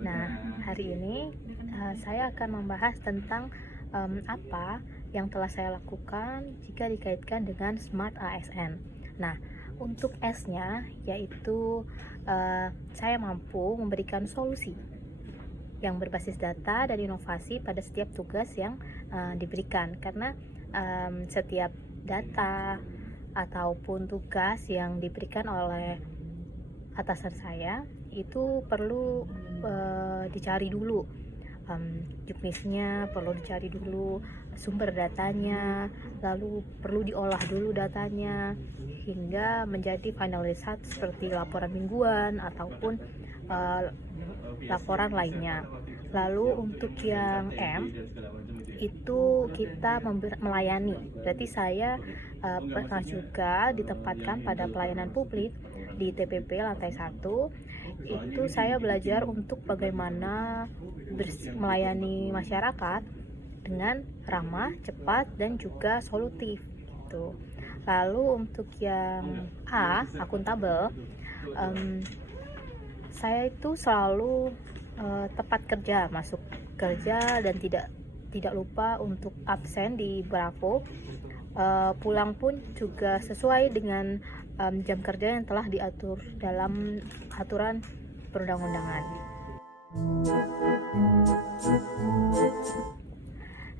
Nah, hari ini saya akan membahas tentang apa yang telah saya lakukan jika dikaitkan dengan Smart ASN. Nah, untuk S-nya yaitu saya mampu memberikan solusi yang berbasis data dan inovasi pada setiap tugas yang diberikan, karena setiap data ataupun tugas yang diberikan oleh atasan saya itu perlu dicari dulu, juknisnya perlu dicari dulu, sumber datanya, lalu perlu diolah dulu datanya hingga menjadi final result seperti laporan mingguan ataupun laporan lainnya. Lalu untuk yang M itu kita melayani, berarti saya pernah juga ditempatkan pada pelayanan publik di TPP lantai 1. Itu saya belajar untuk bagaimana melayani masyarakat dengan ramah, cepat, dan juga solutif gitu. Lalu untuk yang A, akuntabel, saya itu selalu tepat kerja, masuk kerja dan tidak lupa untuk absen di Bravo. Pulang pun juga sesuai dengan jam kerja yang telah diatur dalam aturan perundang-undangan.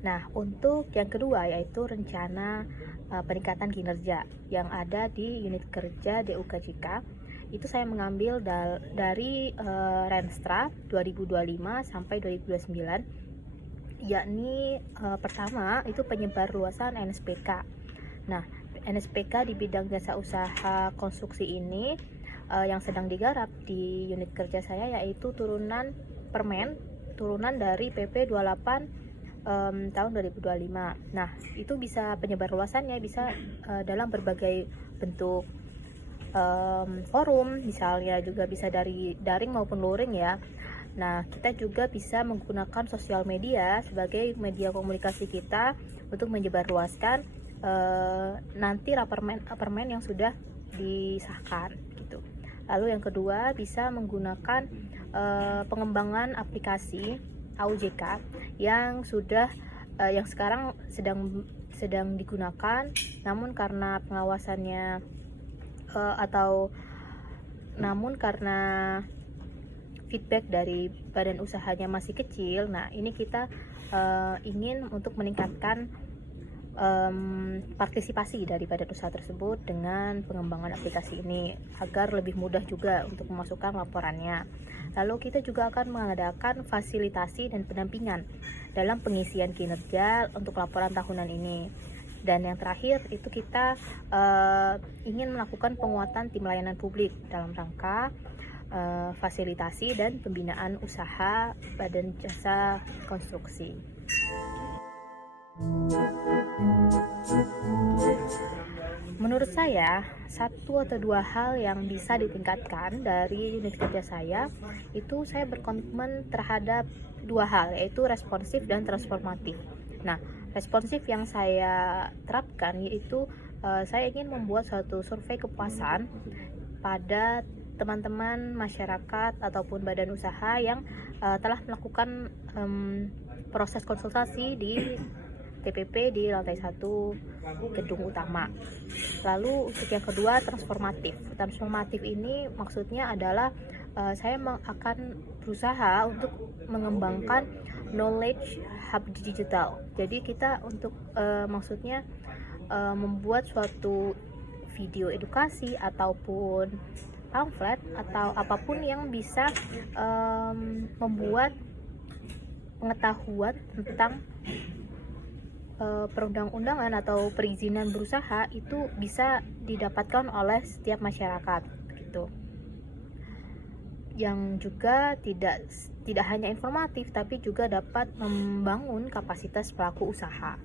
Nah, untuk yang kedua yaitu rencana peningkatan kinerja yang ada di unit kerja DUKJK. Itu saya mengambil dari Renstra 2025 sampai 2029, yakni pertama itu penyebar luasan NSPK. Nah, NSPK di bidang jasa usaha konstruksi ini yang sedang digarap di unit kerja saya yaitu turunan dari PP 28 tahun 2025. Nah, itu bisa penyebar luasannya bisa dalam berbagai bentuk, forum, misalnya juga bisa dari daring maupun luring ya. Nah, kita juga bisa menggunakan sosial media sebagai media komunikasi kita untuk menyebarluaskan nanti rapermen yang sudah disahkan gitu. Lalu yang kedua bisa menggunakan pengembangan aplikasi AUJK yang sekarang sedang digunakan, namun karena pengawasannya namun karena feedback dari badan usahanya masih kecil. Nah, ini kita ingin untuk meningkatkan partisipasi dari badan usaha tersebut dengan pengembangan aplikasi ini agar lebih mudah juga untuk memasukkan laporannya. Lalu kita juga akan mengadakan fasilitasi dan pendampingan dalam pengisian kinerja untuk laporan tahunan ini. Dan yang terakhir itu kita ingin melakukan penguatan tim layanan publik dalam rangka fasilitasi dan pembinaan usaha badan jasa konstruksi. Menurut saya, satu atau dua hal yang bisa ditingkatkan dari unit kerja saya itu saya berkomitmen terhadap dua hal, yaitu responsif dan transformatif. Nah, responsif yang saya terapkan yaitu saya ingin membuat suatu survei kepuasan pada teman-teman masyarakat ataupun badan usaha yang telah melakukan proses konsultasi di TPP di lantai 1 gedung utama. Lalu untuk yang kedua transformatif ini maksudnya adalah saya akan berusaha untuk mengembangkan knowledge hub digital. Jadi kita untuk maksudnya membuat suatu video edukasi ataupun pamflet atau apapun yang bisa membuat pengetahuan tentang perundang-undangan atau perizinan berusaha itu bisa didapatkan oleh setiap masyarakat gitu. Yang juga tidak hanya informatif tapi juga dapat membangun kapasitas pelaku usaha.